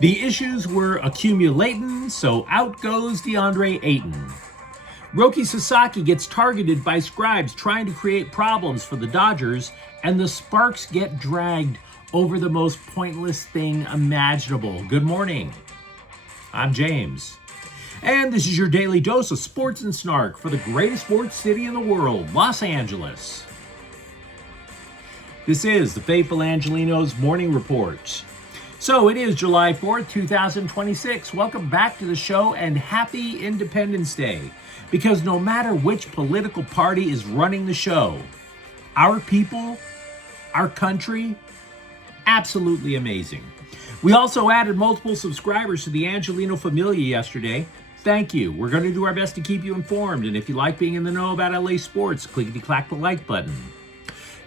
The issues were accumulating, so out goes DeAndre Ayton. Roki Sasaki gets targeted by Scribes trying to create problems for the Dodgers, and the Sparks get dragged over the most pointless thing imaginable. Good morning. I'm James. And this is your daily dose of sports and snark for the greatest sports city in the world, Los Angeles. This is the faithful Angelenos Morning Report. So it is July 4th, 2026. Welcome back to the show and happy Independence Day. Because no matter which political party is running the show, our people, our country, absolutely amazing. We also added multiple subscribers to the Angeleno Familia yesterday. Thank you. We're going to do our best to keep you informed. And if you like being in the know about LA sports, clickety-clack the like button.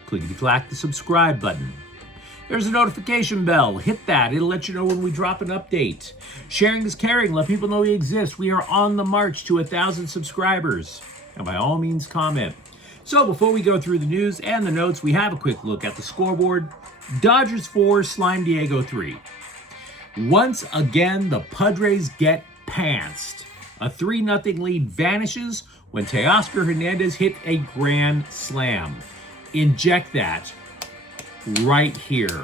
Clickety-clack the subscribe button. There's a notification bell. Hit that. It'll let you know when we drop an update. Sharing is caring. Let people know we exist. We are on the march to 1,000 subscribers. And by all means, comment. So before we go through the news and the notes, we have a quick look at the scoreboard. Dodgers 4, Slime Diego 3. Once again, the Padres get pantsed. A 3-0 lead vanishes when Teoscar Hernandez hit a grand slam. Inject that right here.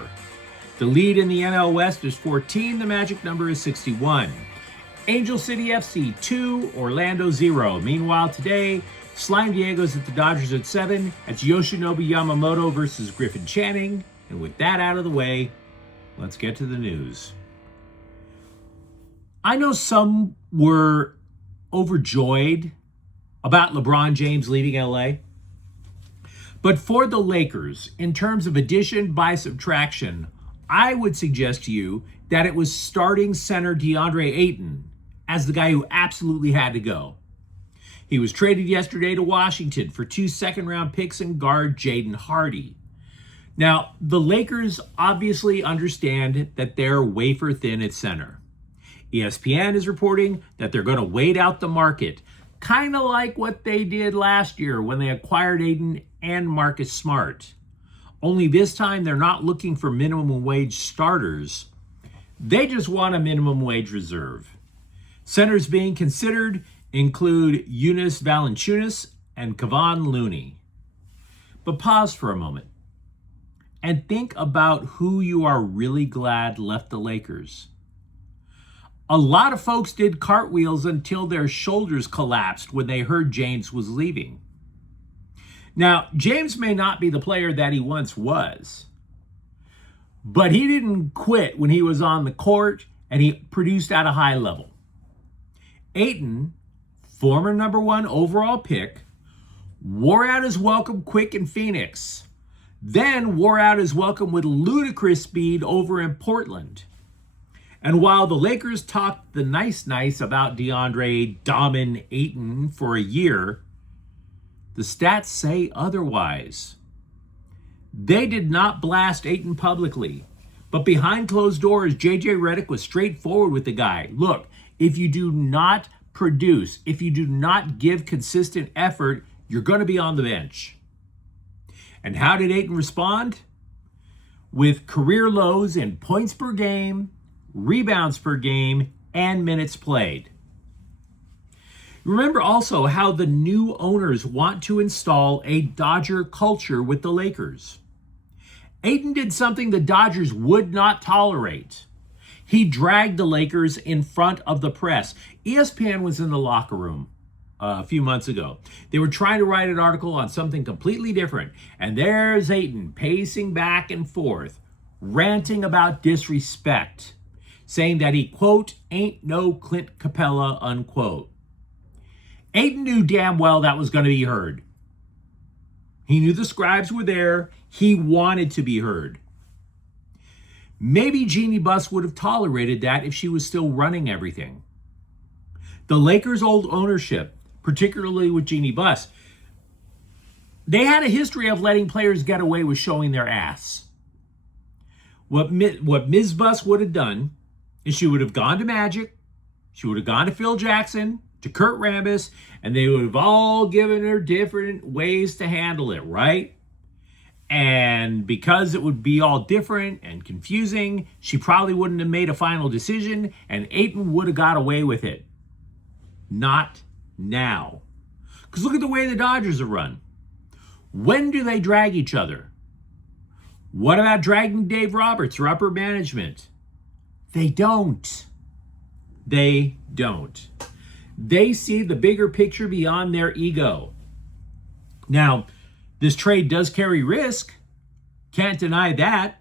The lead in the NL West is 14. The magic number is 61. Angel City FC 2, Orlando 0. Meanwhile, today, Slime Diego's at the Dodgers at 7. It's Yoshinobu Yamamoto versus Griffin Channing. And with that out of the way, let's get to the news. I know some were overjoyed about LeBron James leaving LA. But for the Lakers, in terms of addition by subtraction, I would suggest to you that it was starting center DeAndre Ayton as the guy who absolutely had to go. He was traded yesterday to Washington for 2 second-round picks and guard Jaden Hardy. Now, the Lakers obviously understand that they're wafer thin at center. ESPN is reporting that they're going to wait out the market, kind of like what they did last year when they acquired Ayton and Marcus Smart. Only this time they're not looking for minimum wage starters. They just want a minimum wage reserve. Centers being considered include Eunice Valanciunas and Kevon Looney. But pause for a moment and think about who you are really glad left the Lakers. A lot of folks did cartwheels until their shoulders collapsed when they heard James was leaving. Now, James may not be the player that he once was, but he didn't quit when he was on the court and he produced at a high level. Ayton, former number 1 overall pick, wore out his welcome quick in Phoenix, then wore out his welcome with ludicrous speed over in Portland. And while the Lakers talked the nice about DeAndre Domin-Ayton for a year, the stats say otherwise. They did not blast Ayton publicly, but behind closed doors, JJ Redick was straightforward with the guy. Look, if you do not produce, if you do not give consistent effort, you're going to be on the bench. And how did Ayton respond? With career lows in points per game, rebounds per game, and minutes played. Remember also how the new owners want to install a Dodger culture with the Lakers. Ayton did something the Dodgers would not tolerate. He dragged the Lakers in front of the press. ESPN was in the locker room a few months ago. They were trying to write an article on something completely different. And there's Ayton pacing back and forth, ranting about disrespect, saying that he, quote, ain't no Clint Capella, unquote. Ayton knew damn well that was going to be heard. He knew the Scribes were there. He wanted to be heard. Maybe Jeannie Buss would have tolerated that if she was still running everything. The Lakers' old ownership, particularly with Jeannie Buss, they had a history of letting players get away with showing their ass. What Ms. Buss would have done is she would have gone to Magic, she would have gone to Phil Jackson, to Kurt Rambis, and they would have all given her different ways to handle it, right? And because it would be all different and confusing, she probably wouldn't have made a final decision, and Ayton would have got away with it. Not now. Because look at the way the Dodgers are run. When do they drag each other? What about dragging Dave Roberts or upper management? They don't. They don't. They see the bigger picture beyond their ego. Now, this trade does carry risk. Can't deny that.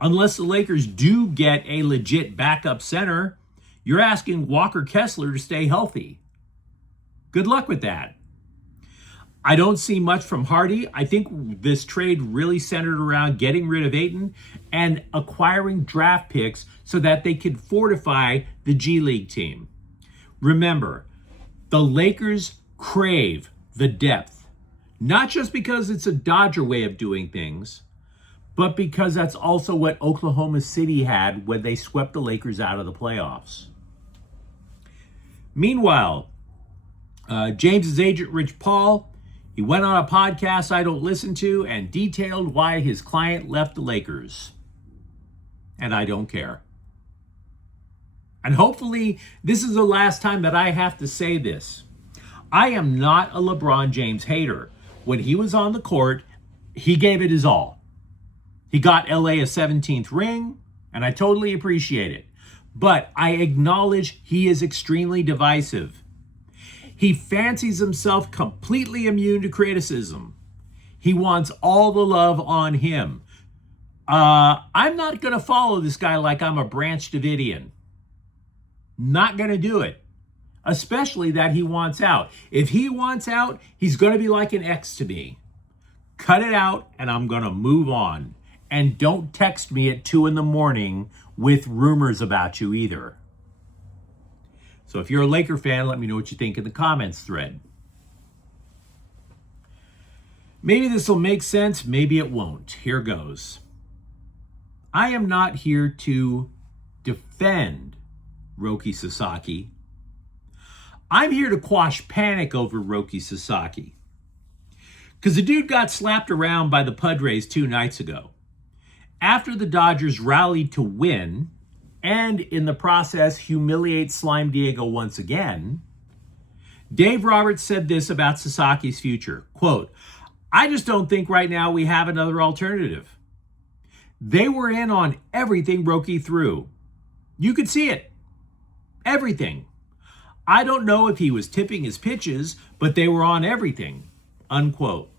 Unless the Lakers do get a legit backup center, you're asking Walker Kessler to stay healthy. Good luck with that. I don't see much from Hardy. I think this trade really centered around getting rid of Ayton and acquiring draft picks so that they could fortify the G League team. Remember, the Lakers crave the depth, not just because it's a Dodger way of doing things, but because that's also what Oklahoma City had when they swept the Lakers out of the playoffs. Meanwhile, James's agent, Rich Paul, he went on a podcast I don't listen to and detailed why his client left the Lakers. And I don't care. And hopefully this is the last time that I have to say this. I am not a LeBron James hater. When he was on the court, he gave it his all. He got LA a 17th ring, and I totally appreciate it. But I acknowledge he is extremely divisive. He fancies himself completely immune to criticism. He wants all the love on him. I'm not going to follow this guy like I'm a Branch Davidian. Not going to do it. Especially that he wants out. If he wants out, he's going to be like an ex to me. Cut it out and I'm going to move on. And don't text me at 2 a.m. with rumors about you either. So if you're a Laker fan, let me know what you think in the comments thread. Maybe this will make sense, maybe it won't. Here goes. I am not here to defend Roki Sasaki. I'm here to quash panic over Roki Sasaki. Because the dude got slapped around by the Padres 2 nights ago. After the Dodgers rallied to win, and in the process humiliate Slime Diego once again, Dave Roberts said this about Sasaki's future. Quote, I just don't think right now we have another alternative. They were in on everything Roki threw. You could see it. Everything. I don't know if he was tipping his pitches, but they were on everything. Unquote.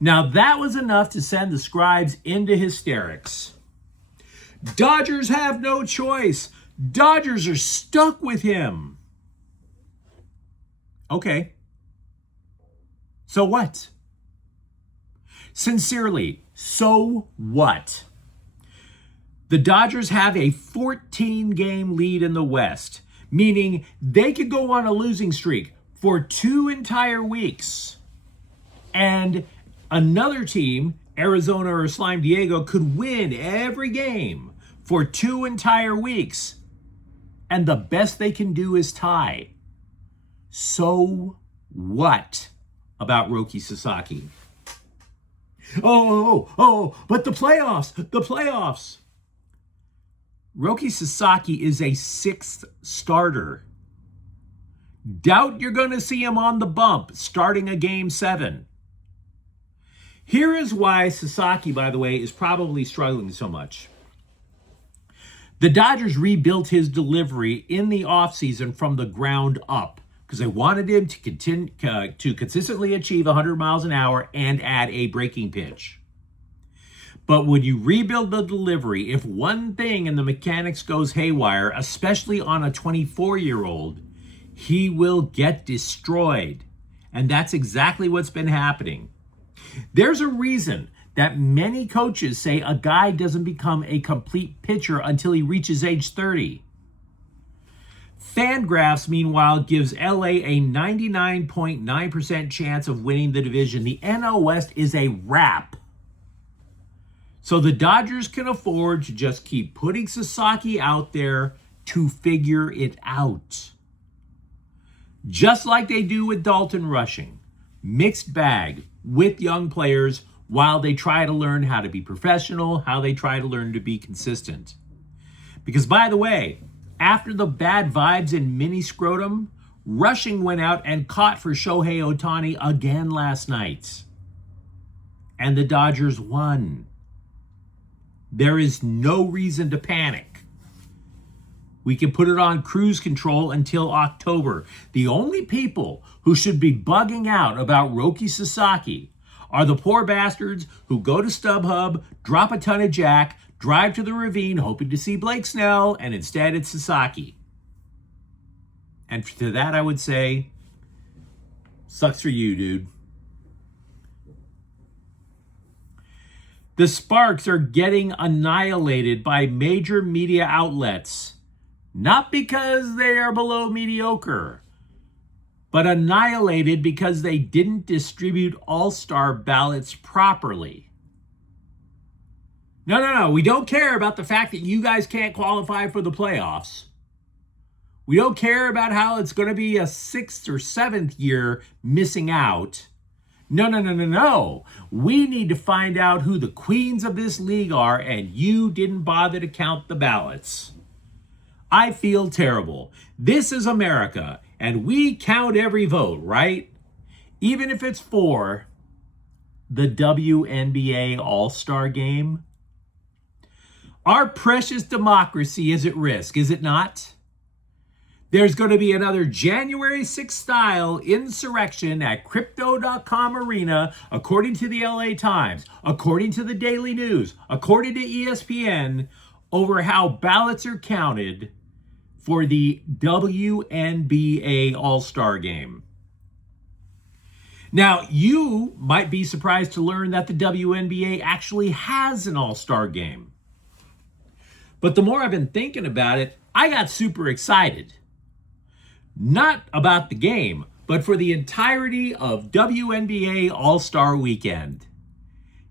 Now that was enough to send the Scribes into hysterics. Dodgers have no choice. Dodgers are stuck with him. Okay. So what? Sincerely, so what? The Dodgers have a 14-game lead in the West, meaning they could go on a losing streak for 2 entire weeks. And another team, Arizona or Slime Diego, could win every game for 2 entire weeks. And the best they can do is tie. So what about Roki Sasaki? But the playoffs. Roki Sasaki is a 6th starter. Doubt you're going to see him on the bump starting a game 7. Here is why Sasaki, by the way, is probably struggling so much. The Dodgers rebuilt his delivery in the offseason from the ground up because they wanted him to consistently achieve 100 miles an hour and add a breaking pitch. But when you rebuild the delivery, if one thing in the mechanics goes haywire, especially on a 24-year-old, he will get destroyed. And that's exactly what's been happening. There's a reason that many coaches say a guy doesn't become a complete pitcher until he reaches age 30. Fangraphs, meanwhile, gives LA a 99.9% chance of winning the division. The NL West is a wrap. So the Dodgers can afford to just keep putting Sasaki out there to figure it out. Just like they do with Dalton Rushing. Mixed bag with young players while they try to learn how to be professional, how they try to learn to be consistent. Because, by the way, after the bad vibes in mini scrotum, Rushing went out and caught for Shohei Ohtani again last night. And the Dodgers won. There is no reason to panic. We can put it on cruise control until October. The only people who should be bugging out about Roki Sasaki are the poor bastards who go to StubHub, drop a ton of jack, drive to the ravine hoping to see Blake Snell, and instead it's Sasaki. And to that I would say, sucks for you, dude. The Sparks are getting annihilated by major media outlets, not because they are below mediocre, but annihilated because they didn't distribute all-star ballots properly. No. We don't care about the fact that you guys can't qualify for the playoffs. We don't care about how it's going to be a 6th or 7th year missing out. No. We need to find out who the queens of this league are, and you didn't bother to count the ballots. I feel terrible. This is America, and we count every vote, right? Even if it's for the WNBA All-Star Game. Our precious democracy is at risk, is it not? There's going to be another January 6th style insurrection at Crypto.com Arena, according to the LA Times, according to the Daily News, according to ESPN, over how ballots are counted for the WNBA All-Star Game. Now, you might be surprised to learn that the WNBA actually has an All-Star Game. But the more I've been thinking about it, I got super excited. Not about the game, but for the entirety of WNBA All-Star Weekend.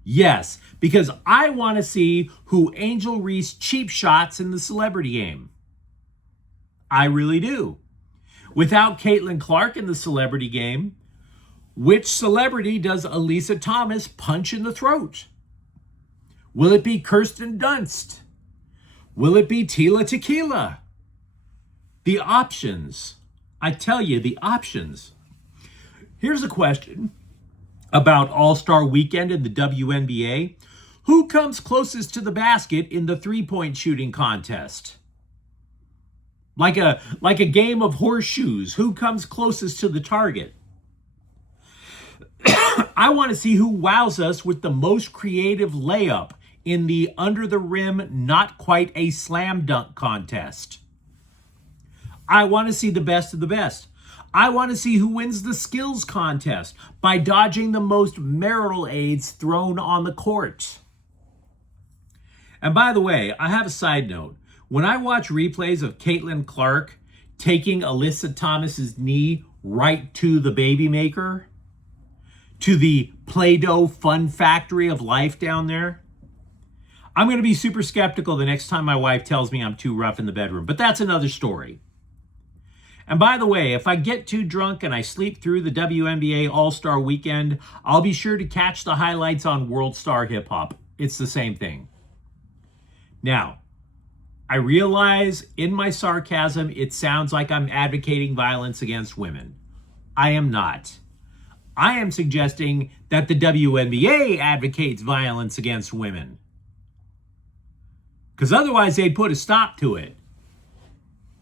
Yes, because I want to see who Angel Reese cheap shots in the celebrity game. I really do. Without Caitlin Clark in the celebrity game, which celebrity does Elisa Thomas punch in the throat? Will it be Kirsten Dunst? Will it be Tila Tequila? The options. I tell you, the options. Here's a question about All-Star Weekend in the WNBA. Who comes closest to the basket in the three-point shooting contest? Like a game of horseshoes. Who comes closest to the target? I want to see who wows us with the most creative layup in the under-the-rim, not quite a slam dunk contest. I want to see the best of the best. I want to see who wins the skills contest by dodging the most marital aids thrown on the court. And by the way, I have a side note. When I watch replays of Caitlin Clark taking Alyssa Thomas's knee right to the baby maker, to the Play-Doh fun factory of life down there, I'm going to be super skeptical the next time my wife tells me I'm too rough in the bedroom. But that's another story. And by the way, if I get too drunk and I sleep through the WNBA All-Star Weekend, I'll be sure to catch the highlights on World Star Hip Hop. It's the same thing. Now, I realize in my sarcasm, it sounds like I'm advocating violence against women. I am not. I am suggesting that the WNBA advocates violence against women. Because otherwise they'd put a stop to it.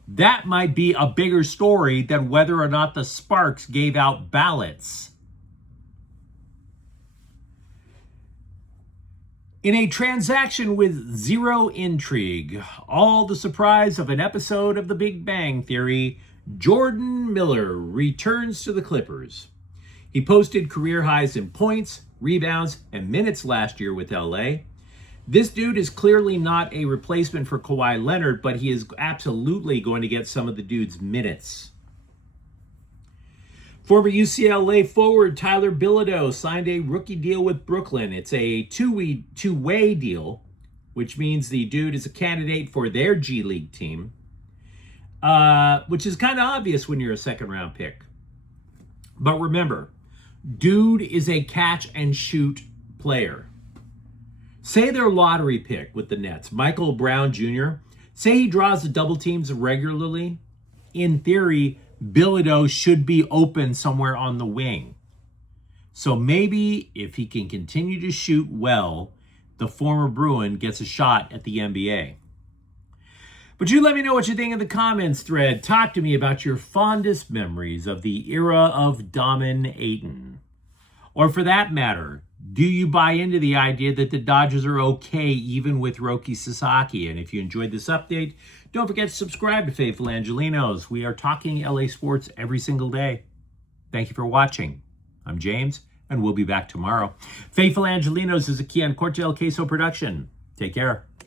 That might be a bigger story than whether or not the Sparks gave out ballots. In a transaction with zero intrigue, all the surprise of an episode of The Big Bang Theory, Jordan Miller returns to the Clippers. He posted career highs in points, rebounds, and minutes last year with LA. This dude is clearly not a replacement for Kawhi Leonard, but he is absolutely going to get some of the dude's minutes. Former UCLA forward Tyler Bilodeau signed a rookie deal with Brooklyn. It's a two-way deal, which means the dude is a candidate for their G League team, which is kind of obvious when you're a second-round pick. But remember, dude is a catch-and-shoot player, say their lottery pick with the Nets, Michael Brown Jr., say he draws the double teams regularly, in theory, Bilodeau should be open somewhere on the wing. So maybe if he can continue to shoot well, the former Bruin gets a shot at the NBA. But you let me know what you think in the comments thread. Talk to me about your fondest memories of the era of Domin-Ayton. Or for that matter, do you buy into the idea that the Dodgers are okay even with Roki Sasaki? And if you enjoyed this update, don't forget to subscribe to Faithful Angelenos. We are talking LA sports every single day. Thank you for watching. I'm James, and we'll be back tomorrow. Faithful Angelenos is a Kian Cortel Queso production. Take care.